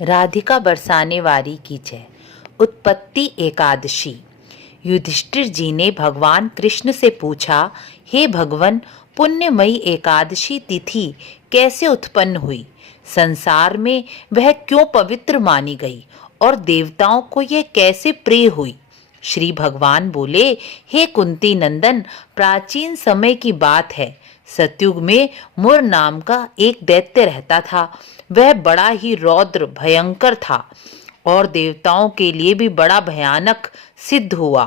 राधिका बरसाने वारी की जय। उत्पत्ति एकादशी। युधिष्ठिर जी ने भगवान कृष्ण से पूछा, हे भगवन, पुण्यमयी एकादशी तिथि कैसे उत्पन्न हुई? संसार में वह क्यों पवित्र मानी गई और देवताओं को यह कैसे प्रिय हुई? श्री भगवान बोले, हे कुंती नंदन, प्राचीन समय की बात है। सतयुग में मुर नाम का एक दैत्य रहता था। वह बड़ा ही रौद्र भयंकर था और देवताओं के लिए भी बड़ा भयानक सिद्ध हुआ।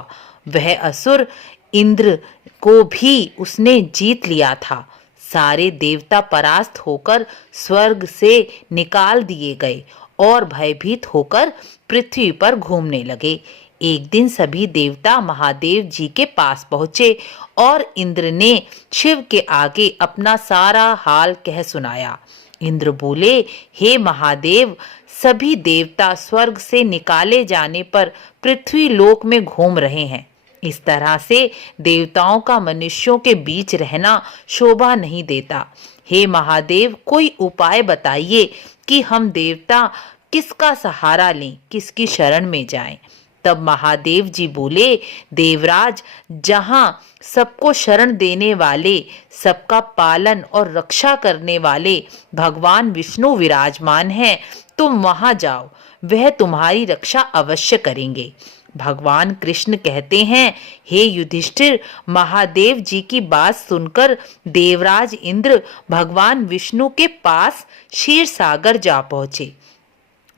वह असुर इंद्र को भी उसने जीत लिया था। सारे देवता परास्त होकर स्वर्ग से निकाल दिए गए और भयभीत होकर पृथ्वी पर घूमने लगे। एक दिन सभी देवता महादेव जी के पास पहुंचे और इंद्र ने शिव के आगे अपना सारा हाल कह सुनाया। इंद्र बोले, हे महादेव, सभी देवता स्वर्ग से निकाले जाने पर पृथ्वी लोक में घूम रहे हैं। इस तरह से देवताओं का मनुष्यों के बीच रहना शोभा नहीं देता। हे महादेव, कोई उपाय बताइए कि हम देवता किसका सहारा लें, किसकी शरण में जाएं। तब महादेव जी बोले, देवराज, जहां सबको शरण देने वाले, सबका पालन और रक्षा करने वाले भगवान विष्णु विराजमान हैं, तुम वहां जाओ, वह तुम्हारी रक्षा अवश्य करेंगे। भगवान कृष्ण कहते हैं, हे युधिष्ठिर, महादेव जी की बात सुनकर देवराज इंद्र भगवान विष्णु के पास क्षीर सागर जा पहुंचे।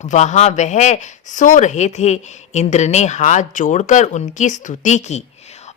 वहां वह सो रहे थे। इंद्र ने हाथ जोड़कर उनकी स्तुति की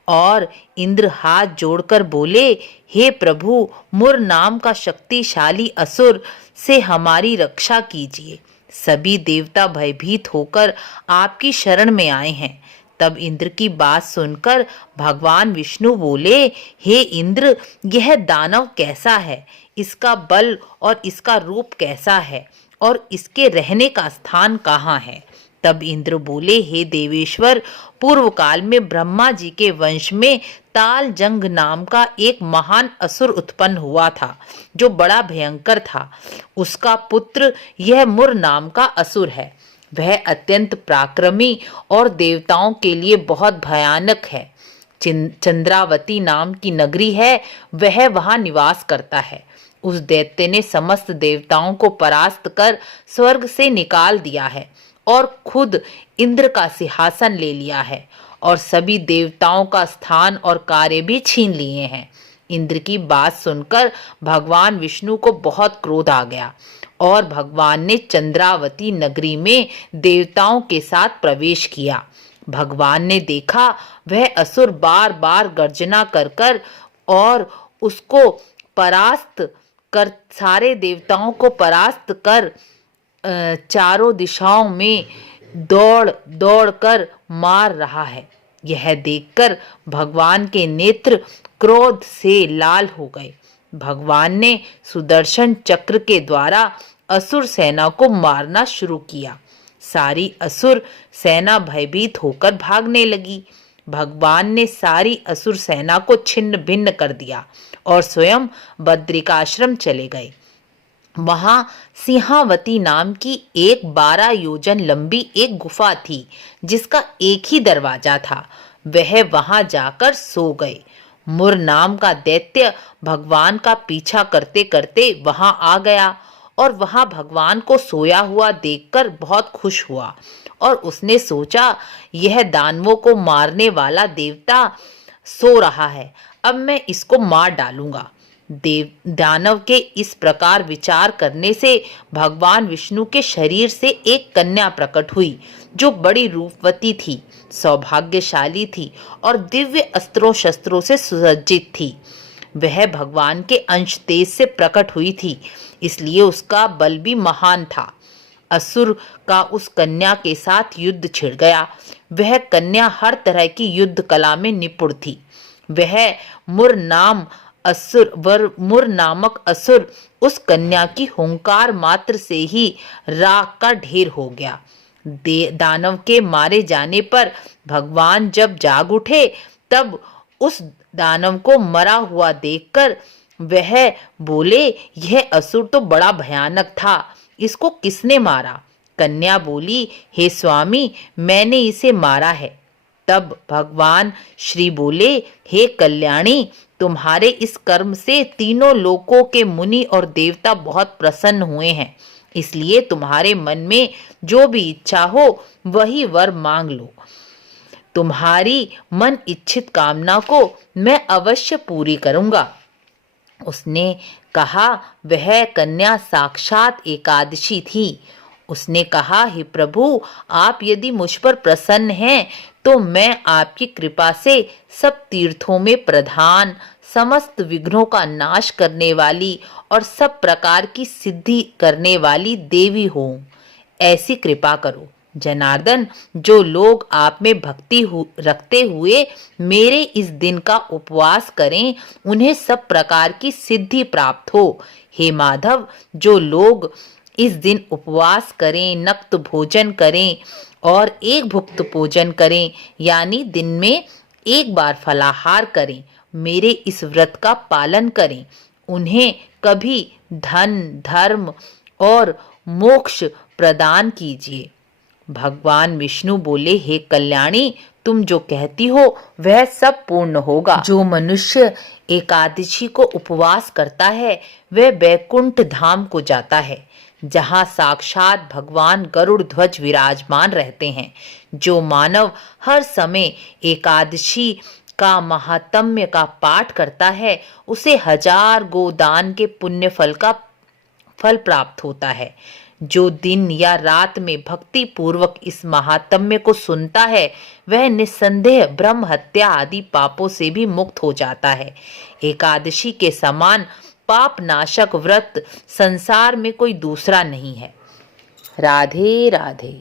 और इंद्र हाथ जोड़कर बोले, हे प्रभु, मुर नाम का शक्तिशाली असुर से हमारी रक्षा कीजिए। सभी देवता भयभीत होकर आपकी शरण में आए हैं। तब इंद्र की बात सुनकर भगवान विष्णु बोले, हे इंद्र, यह दानव कैसा है? इसका बल और इसका रूप कैसा है और इसके रहने का स्थान कहाँ है? तब इंद्र बोले, हे देवेश्वर, पूर्व काल में ब्रह्मा जी के वंश में तालजंग नाम का एक महान असुर उत्पन्न हुआ था, जो बड़ा भयंकर था। उसका पुत्र यह मुर नाम का असुर है। वह अत्यंत पराक्रमी और देवताओं के लिए बहुत भयानक है। चंद्रावती नाम की नगरी है, वह वहां निवास करता है। उस दैत्य ने समस्त देवताओं को परास्त कर स्वर्ग से निकाल दिया है और खुद इंद्र का सिंहासन ले लिया है और सभी देवताओं का स्थान और कार्य भी छीन लिए हैं। इंद्र की बात सुनकर भगवान विष्णु को बहुत क्रोध आ गया और भगवान ने चंद्रावती नगरी में देवताओं के साथ प्रवेश किया। भगवान ने देखा वह असुर बार बार गर्जना कर और उसको परास्त कर, सारे देवताओं को परास्त कर चारों दिशाओं में दौड़ दौड़ कर मार रहा है। यह देखकर भगवान के नेत्र क्रोध से लाल हो गए। भगवान ने सुदर्शन चक्र के द्वारा असुर सेना को मारना शुरू किया। सारी असुर सेना भयभीत होकर भागने लगी। भगवान ने सारी असुर सेना को छिन्न भिन्न कर दिया और स्वयं बद्रिकाश्रम चले गए। वहां सिंहावती नाम की एक 12 योजन लंबी एक गुफा थी, जिसका एक ही दरवाजा था। वह वहां जाकर सो गए। मुर नाम का दैत्य भगवान का पीछा करते करते वहां आ गया और वहां भगवान को सोया हुआ देखकर बहुत खुश हुआ और उसने सोचा, यह दानवों को मारने वाला देवता सो रहा है, अब मैं इसको मार डालूंगा। दानव के इस प्रकार विचार करने से भगवान विष्णु के शरीर से एक कन्या प्रकट हुई, जो बड़ी रूपवती थी, सौभाग्यशाली थी और दिव्य अस्त्रों शस्त्रों से सुसज्जित थी। वह भगवान के अंश तेज से प्रकट हुई थी, इसलिए उसका बल भी महान था। असुर का उस कन्या के साथ युद्ध छिड़ गया। वह कन्या हर तरह की युद्ध कला में निपुण थी। वह मुर नामक असुर उस कन्या की हुंकार मात्र से ही राख का ढेर हो गया। दानव के मारे जाने पर भगवान जब जाग उठे, तब उस दानव को मरा हुआ देखकर वह बोले, यह असुर तो बड़ा भयानक था, इसको किसने मारा? कन्या बोली, हे स्वामी, मैंने इसे मारा है। तब भगवान श्री बोले, हे कल्याणी, तुम्हारे इस कर्म से तीनों लोकों के मुनि और देवता बहुत प्रसन्न हुए हैं, इसलिए तुम्हारे मन में जो भी इच्छा हो वही वर मांग लो। तुम्हारी मन इच्छित कामना को मैं अवश्य पूरी करूंगा। उसने कहा, वह कन्या साक्षात एकादशी थी। उसने कहा, हे प्रभु, आप यदि मुझ पर प्रसन्न हैं तो मैं आपकी कृपा से सब तीर्थों में प्रधान, समस्त विघ्नों का नाश करने वाली और सब प्रकार की सिद्धि करने वाली देवी हूँ। ऐसी कृपा करो जनार्दन, जो लोग आप में भक्ति रखते हुए मेरे इस दिन का उपवास करें, उन्हें सब प्रकार की सिद्धि प्राप्त हो। हे माधव, जो लोग इस दिन उपवास करें, नक्त भोजन करें और एक भुक्त भोजन करें, यानी दिन में एक बार फलाहार करें, मेरे इस व्रत का पालन करें, उन्हें कभी धन, धर्म और मोक्ष प्रदान कीजिए। भगवान विष्णु बोले, हे कल्याणी, तुम जो कहती हो वह सब पूर्ण होगा। जो मनुष्य एकादशी को उपवास करता है वह बैकुंठ धाम को जाता है, जहाँ साक्षात भगवान गरुड़ ध्वज विराजमान रहते हैं। जो मानव हर समय एकादशी का महात्म्य का पाठ करता है, उसे 1000 गोदान के पुण्य फल प्राप्त होता है। जो दिन या रात में भक्ति पूर्वक इस महात्म्य को सुनता है, वह निस्संदेह ब्रह्म हत्या आदि पापों से भी मुक्त हो जाता है। एकादशी के समान पाप नाशक व्रत संसार में कोई दूसरा नहीं है। राधे राधे।